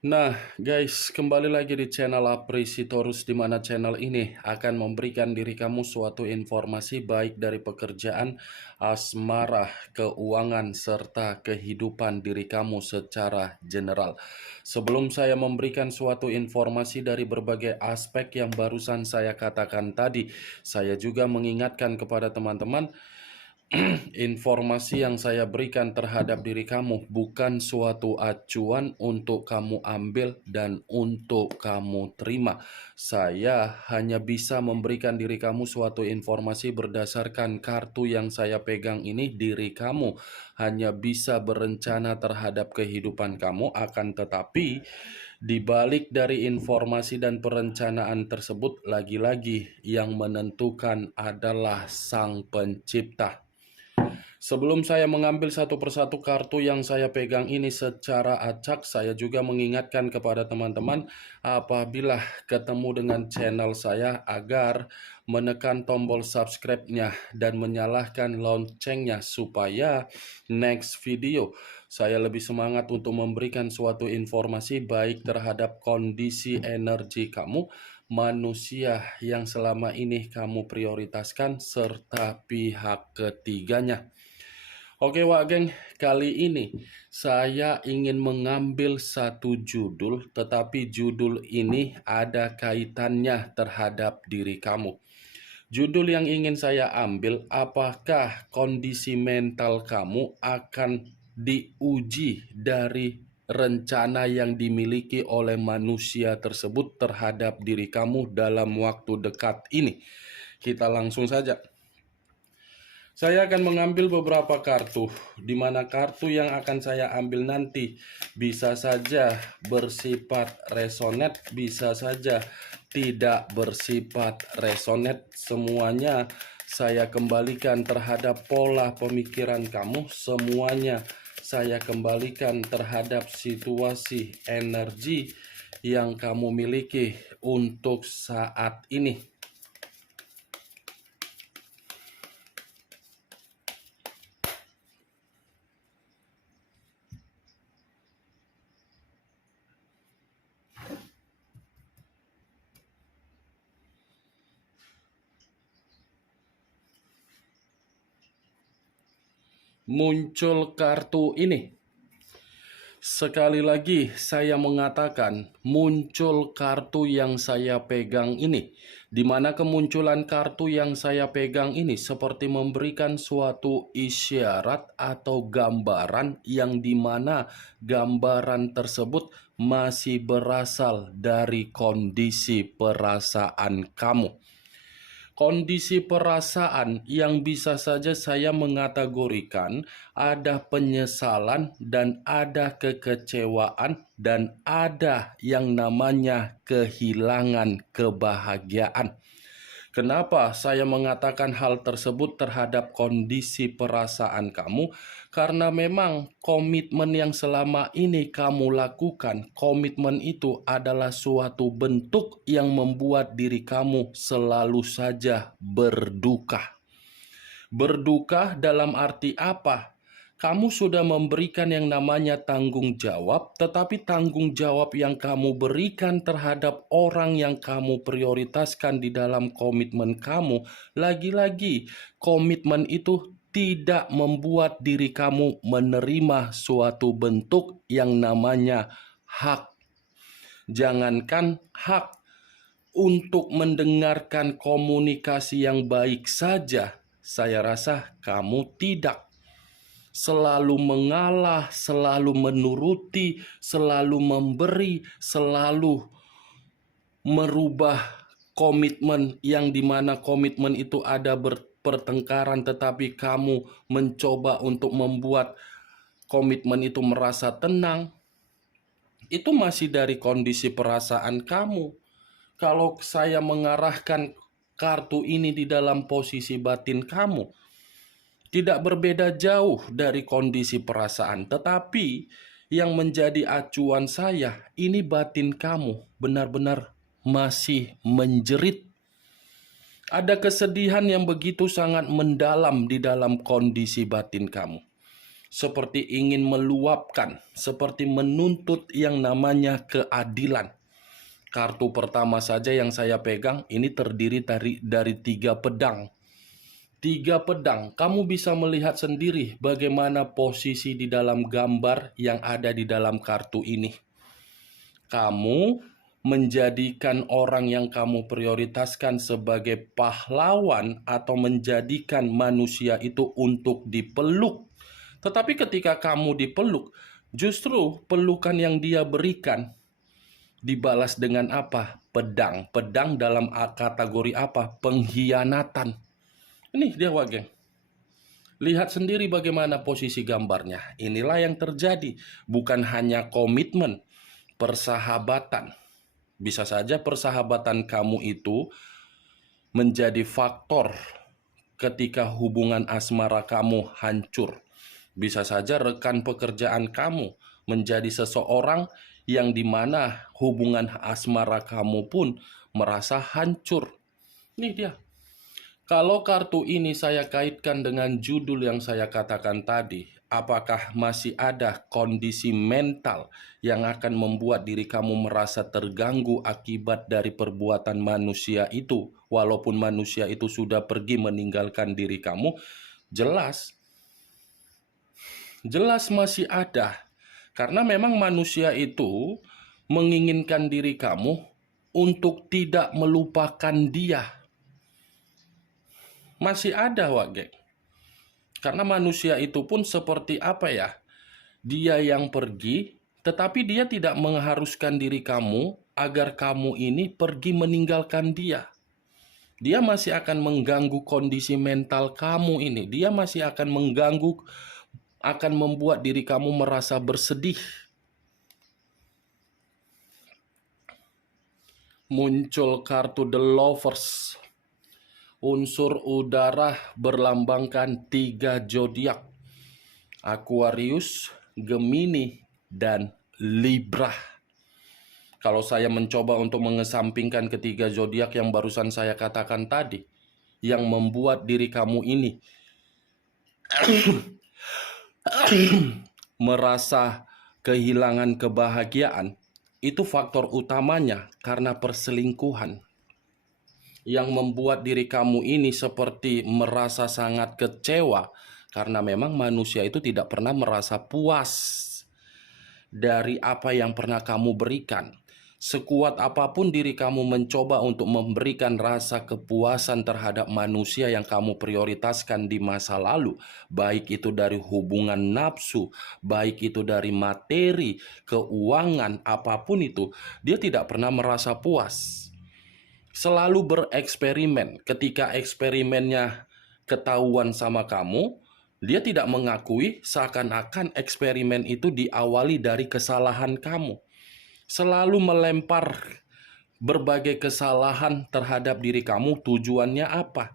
Nah, guys, kembali lagi di channel Apresitorus, di mana channel ini akan memberikan diri kamu suatu informasi baik dari pekerjaan, asmara, keuangan, serta kehidupan diri kamu secara general. Sebelum saya memberikan suatu informasi dari berbagai aspek yang barusan saya katakan tadi, saya juga mengingatkan kepada teman-teman, informasi yang saya berikan terhadap diri kamu bukan suatu acuan untuk kamu ambil dan untuk kamu terima. Saya hanya bisa memberikan diri kamu suatu informasi berdasarkan kartu yang saya pegang ini. Diri kamu hanya bisa berencana terhadap kehidupan kamu, akan tetapi di balik dari informasi dan perencanaan tersebut, lagi-lagi yang menentukan adalah Sang Pencipta. Sebelum saya mengambil satu persatu kartu yang saya pegang ini secara acak, saya juga mengingatkan kepada teman-teman apabila ketemu dengan channel saya agar menekan tombol subscribe-nya dan menyalakan loncengnya supaya next video saya lebih semangat untuk memberikan suatu informasi baik terhadap kondisi energi kamu, manusia yang selama ini kamu prioritaskan, serta pihak ketiganya. Oke Wak Geng, kali ini saya ingin mengambil satu judul, tetapi judul ini ada kaitannya terhadap diri kamu. Judul yang ingin saya ambil, apakah kondisi mental kamu akan diuji dari rencana yang dimiliki oleh manusia tersebut terhadap diri kamu dalam waktu dekat ini? Kita langsung saja. Saya akan mengambil beberapa kartu, di mana kartu yang akan saya ambil nanti bisa saja bersifat resonate, bisa saja tidak bersifat resonate. Semuanya saya kembalikan terhadap pola pemikiran kamu, semuanya saya kembalikan terhadap situasi energi yang kamu miliki untuk saat ini. Muncul kartu ini. Sekali lagi saya mengatakan muncul kartu yang saya pegang ini, di mana kemunculan kartu yang saya pegang ini seperti memberikan suatu isyarat atau gambaran yang dimana gambaran tersebut masih berasal dari kondisi perasaan kamu. Kondisi perasaan yang bisa saja saya mengategorikan ada penyesalan dan ada kekecewaan dan ada yang namanya kehilangan kebahagiaan. Kenapa saya mengatakan hal tersebut terhadap kondisi perasaan kamu? Karena memang komitmen yang selama ini kamu lakukan, komitmen itu adalah suatu bentuk yang membuat diri kamu selalu saja berduka. Berduka dalam arti apa? Kamu sudah memberikan yang namanya tanggung jawab, tetapi tanggung jawab yang kamu berikan terhadap orang yang kamu prioritaskan di dalam komitmen kamu, lagi-lagi komitmen itu tidak membuat diri kamu menerima suatu bentuk yang namanya hak. Jangankan hak, untuk mendengarkan komunikasi yang baik saja, saya rasa kamu tidak. Selalu mengalah, selalu menuruti, selalu memberi, selalu merubah komitmen yang dimana komitmen itu ada berpertengkaran, tetapi kamu mencoba untuk membuat komitmen itu merasa tenang. Itu masih dari kondisi perasaan kamu. Kalau saya mengarahkan kartu ini di dalam posisi batin kamu, tidak berbeda jauh dari kondisi perasaan, tetapi yang menjadi acuan saya, ini batin kamu benar-benar masih menjerit. Ada kesedihan yang begitu sangat mendalam di dalam kondisi batin kamu. seperti ingin meluapkan, seperti menuntut yang namanya keadilan. Kartu pertama saja yang saya pegang ini terdiri dari 3 pedang. 3 pedang, kamu bisa melihat sendiri bagaimana posisi di dalam gambar yang ada di dalam kartu ini. Kamu menjadikan orang yang kamu prioritaskan sebagai pahlawan atau menjadikan manusia itu untuk dipeluk. Tetapi ketika kamu dipeluk, justru pelukan yang dia berikan dibalas dengan apa? Pedang. Pedang dalam kategori apa? Pengkhianatan. Ini dia, Wageng. Lihat sendiri bagaimana posisi gambarnya. Inilah yang terjadi. Bukan hanya komitmen, persahabatan. Bisa saja persahabatan kamu itu menjadi faktor ketika hubungan asmara kamu hancur. Bisa saja rekan pekerjaan kamu menjadi seseorang yang dimana hubungan asmara kamu pun merasa hancur. Ini dia. Kalau kartu ini saya kaitkan dengan judul yang saya katakan tadi, apakah masih ada kondisi mental yang akan membuat diri kamu merasa terganggu akibat dari perbuatan manusia itu, walaupun manusia itu sudah pergi meninggalkan diri kamu? Jelas masih ada. Karena memang manusia itu menginginkan diri kamu untuk tidak melupakan dia. Masih ada, Wageng. Karena manusia itu pun seperti apa ya? Dia yang pergi, tetapi dia tidak mengharuskan diri kamu agar kamu ini pergi meninggalkan dia. Dia masih akan mengganggu kondisi mental kamu ini. Dia masih akan mengganggu, akan membuat diri kamu merasa bersedih. Muncul kartu The Lovers. Unsur udara berlambangkan 3 zodiak: Aquarius, Gemini, dan Libra. Kalau saya mencoba untuk mengesampingkan ketiga zodiak yang barusan saya katakan tadi, yang membuat diri kamu ini merasa kehilangan kebahagiaan, itu faktor utamanya karena perselingkuhan. Yang membuat diri kamu ini seperti merasa sangat kecewa karena memang manusia itu tidak pernah merasa puas dari apa yang pernah kamu berikan. Sekuat apapun diri kamu mencoba untuk memberikan rasa kepuasan terhadap manusia yang kamu prioritaskan di masa lalu, baik itu dari hubungan nafsu, baik itu dari materi, keuangan, apapun itu, dia tidak pernah merasa puas. Selalu bereksperimen. Ketika eksperimennya ketahuan sama kamu, dia tidak mengakui, seakan-akan eksperimen itu diawali dari kesalahan kamu. Selalu melempar berbagai kesalahan terhadap diri kamu. Tujuannya apa?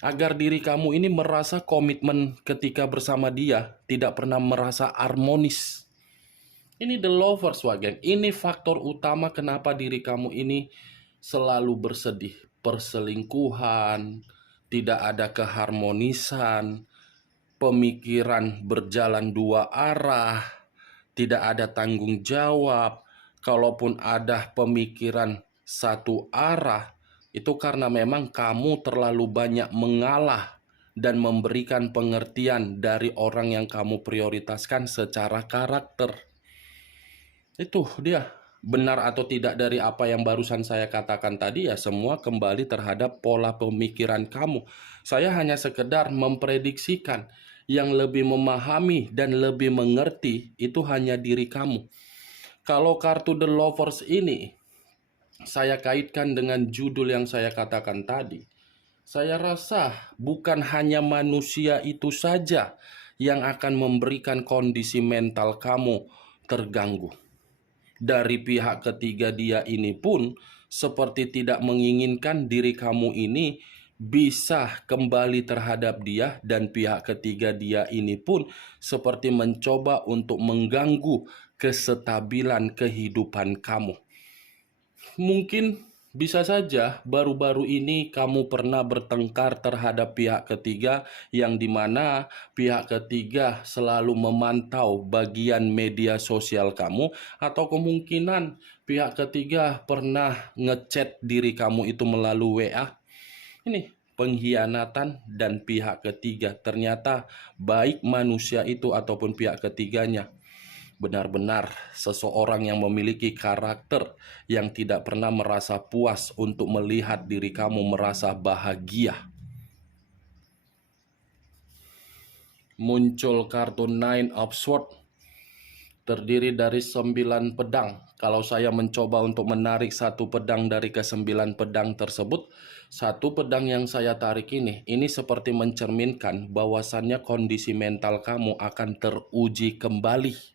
Agar diri kamu ini merasa komitmen ketika bersama dia tidak pernah merasa harmonis. Ini The Lovers, Wageng. Ini faktor utama kenapa diri kamu ini selalu bersedih. Perselingkuhan, tidak ada keharmonisan, pemikiran berjalan 2 arah, tidak ada tanggung jawab. Kalaupun ada pemikiran 1 arah, itu karena memang kamu terlalu banyak mengalah dan memberikan pengertian dari orang yang kamu prioritaskan secara karakter. Itu dia. Benar atau tidak dari apa yang barusan saya katakan tadi, ya semua kembali terhadap pola pemikiran kamu. Saya hanya sekedar memprediksikan. Yang lebih memahami dan lebih mengerti itu hanya diri kamu. Kalau kartu The Lovers ini saya kaitkan dengan judul yang saya katakan tadi, saya rasa bukan hanya manusia itu saja yang akan memberikan kondisi mental kamu terganggu. Dari pihak ketiga dia ini pun seperti tidak menginginkan diri kamu ini bisa kembali terhadap dia, dan pihak ketiga dia ini pun seperti mencoba untuk mengganggu kestabilan kehidupan kamu. Mungkin Bisa saja baru-baru ini kamu pernah bertengkar terhadap pihak ketiga yang dimana pihak ketiga selalu memantau bagian media sosial kamu, atau kemungkinan pihak ketiga pernah ngechat diri kamu itu melalui WA. Ini pengkhianatan dan pihak ketiga. Ternyata baik manusia itu ataupun pihak ketiganya benar-benar seseorang yang memiliki karakter yang tidak pernah merasa puas untuk melihat diri kamu merasa bahagia. Muncul kartu Nine of Swords, terdiri dari 9 pedang. Kalau saya mencoba untuk menarik satu pedang dari ke-9 pedang tersebut, satu pedang yang saya tarik ini seperti mencerminkan bahwasannya kondisi mental kamu akan teruji kembali.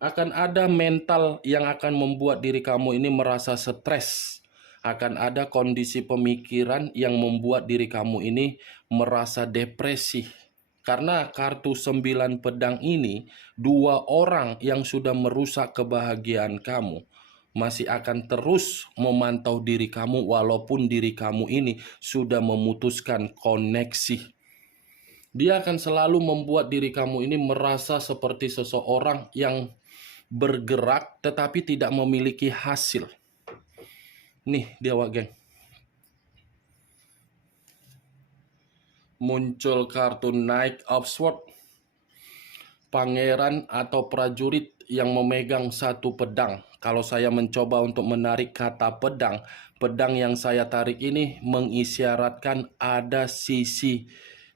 Akan ada mental yang akan membuat diri kamu ini merasa stres. Akan ada kondisi pemikiran yang membuat diri kamu ini merasa depresi. Karena kartu 9 pedang ini, 2 orang yang sudah merusak kebahagiaan kamu masih akan terus memantau diri kamu walaupun diri kamu ini sudah memutuskan koneksi. Dia akan selalu membuat diri kamu ini merasa seperti seseorang yang bergerak tetapi tidak memiliki hasil. Nih dia geng. Muncul kartu Knight of Swords, pangeran atau prajurit yang memegang satu pedang. Kalau saya mencoba untuk menarik kata pedang, pedang yang saya tarik ini mengisyaratkan ada sisi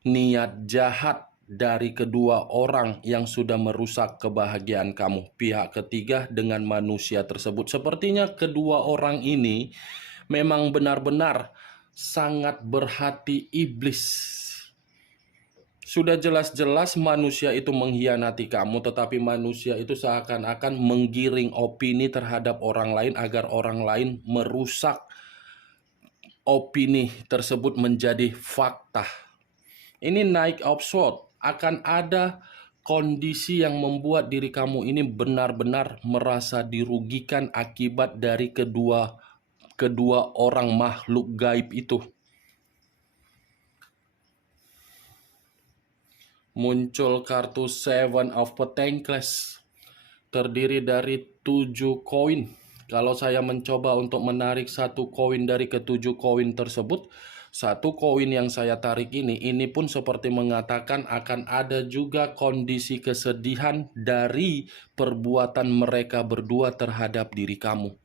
niat jahat dari kedua orang yang sudah merusak kebahagiaan kamu. Pihak ketiga dengan manusia tersebut. Sepertinya kedua orang ini memang benar-benar sangat berhati iblis. Sudah jelas-jelas manusia itu mengkhianati kamu, tetapi manusia itu seakan-akan menggiring opini terhadap orang lain agar orang lain merusak opini tersebut menjadi fakta. Ini Knight of Swords, akan ada kondisi yang membuat diri kamu ini benar-benar merasa dirugikan akibat dari kedua orang makhluk gaib itu. Muncul kartu Seven of Pentacles, terdiri dari 7 koin. Kalau saya mencoba untuk menarik satu koin dari ke-7 koin tersebut, satu koin yang saya tarik ini pun seperti mengatakan akan ada juga kondisi kesedihan dari perbuatan mereka berdua terhadap diri kamu.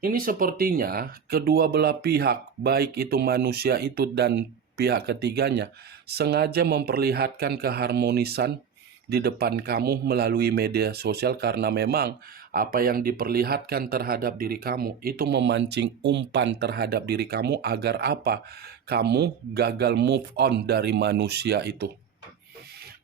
Ini sepertinya kedua belah pihak, baik itu manusia itu dan pihak ketiganya, sengaja memperlihatkan keharmonisan di depan kamu melalui media sosial karena memang apa yang diperlihatkan terhadap diri kamu itu memancing umpan terhadap diri kamu agar apa? Kamu gagal move on dari manusia itu.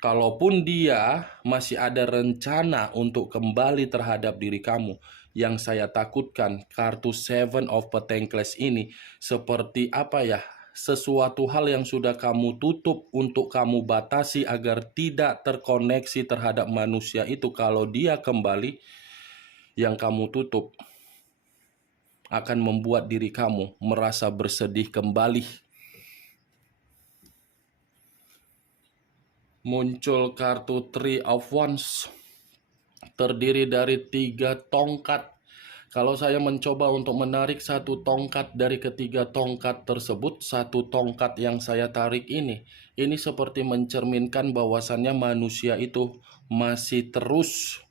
Kalaupun dia masih ada rencana untuk kembali terhadap diri kamu, yang saya takutkan kartu Seven of Pentacles ini seperti apa ya? Sesuatu hal yang sudah kamu tutup untuk kamu batasi agar tidak terkoneksi terhadap manusia itu. Kalau dia kembali, yang kamu tutup akan membuat diri kamu merasa bersedih kembali. Muncul kartu Three of Wands, terdiri dari 3 tongkat. Kalau saya mencoba untuk menarik satu tongkat dari ketiga tongkat tersebut, satu tongkat yang saya tarik ini seperti mencerminkan bahwasannya manusia itu masih terus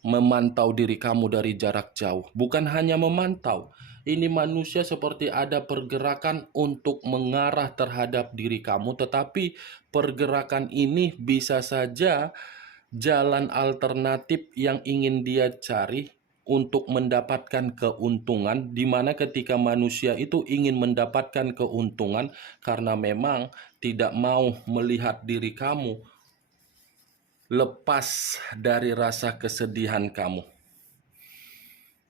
memantau diri kamu dari jarak jauh. Bukan hanya memantau, ini manusia seperti ada pergerakan untuk mengarah terhadap diri kamu, tetapi pergerakan ini bisa saja jalan alternatif yang ingin dia cari untuk mendapatkan keuntungan, di mana ketika manusia itu ingin mendapatkan keuntungan karena memang tidak mau melihat diri kamu lepas dari rasa kesedihan kamu.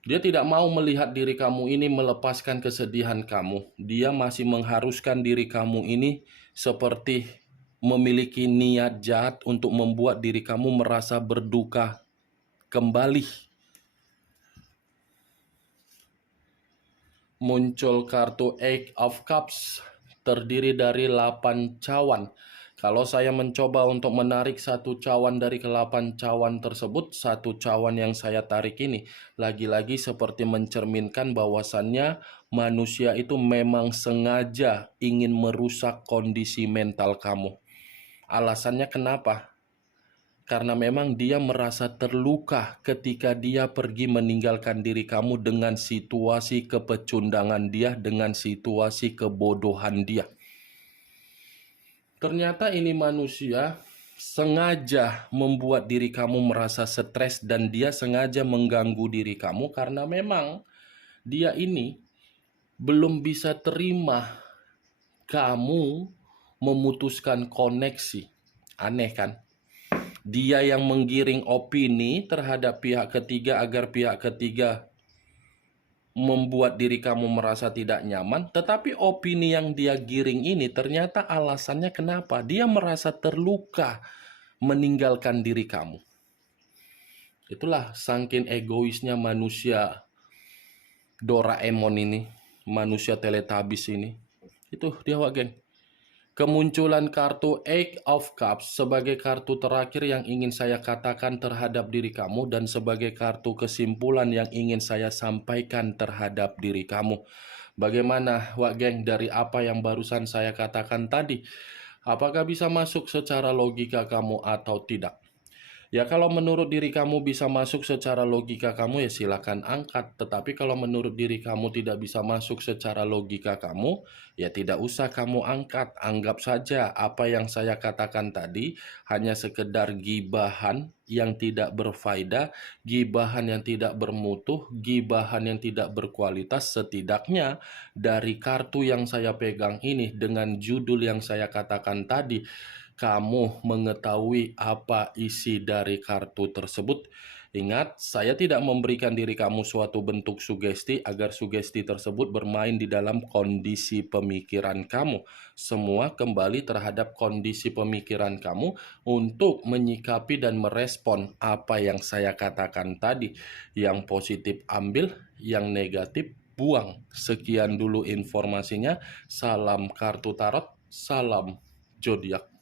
Dia tidak mau melihat diri kamu ini melepaskan kesedihan kamu. Dia masih mengharuskan diri kamu ini seperti memiliki niat jahat untuk membuat diri kamu merasa berduka kembali. muncul kartu Eight of Cups, terdiri dari 8 cawan. Kalau saya mencoba untuk menarik satu cawan dari ke-8 cawan tersebut, satu cawan yang saya tarik ini lagi-lagi seperti mencerminkan bahwasannya manusia itu memang sengaja ingin merusak kondisi mental kamu. Alasannya kenapa? Karena memang dia merasa terluka ketika dia pergi meninggalkan diri kamu dengan situasi kepecundangan dia, dengan situasi kebodohan dia. Ternyata ini manusia sengaja membuat diri kamu merasa stres dan dia sengaja mengganggu diri kamu karena memang dia ini belum bisa terima kamu memutuskan koneksi. Aneh kan? Dia yang menggiring opini terhadap pihak ketiga agar pihak ketiga membuat diri kamu merasa tidak nyaman, tetapi opini yang dia giring ini ternyata alasannya kenapa? Dia merasa terluka meninggalkan diri kamu. Itulah saking egoisnya manusia Doraemon ini, manusia Teletubbies ini. Itu dia, Wak Geng. Kemunculan kartu Eight of Cups sebagai kartu terakhir yang ingin saya katakan terhadap diri kamu dan sebagai kartu kesimpulan yang ingin saya sampaikan terhadap diri kamu. Bagaimana, Wak Geng, dari apa yang barusan saya katakan tadi? Apakah bisa masuk secara logika kamu atau tidak? Ya kalau menurut diri kamu bisa masuk secara logika kamu ya silakan angkat. Tetapi kalau menurut diri kamu tidak bisa masuk secara logika kamu, ya tidak usah kamu angkat. Anggap saja apa yang saya katakan tadi hanya sekedar gibahan yang tidak berfaedah, gibahan yang tidak bermutu, gibahan yang tidak berkualitas. Setidaknya dari kartu yang saya pegang ini dengan judul yang saya katakan tadi, kamu mengetahui apa isi dari kartu tersebut. Ingat, saya tidak memberikan diri kamu suatu bentuk sugesti agar sugesti tersebut bermain di dalam kondisi pemikiran kamu. Semua kembali terhadap kondisi pemikiran kamu untuk menyikapi dan merespon apa yang saya katakan tadi. Yang positif ambil, yang negatif buang. Sekian dulu informasinya. Salam kartu tarot, salam zodiak.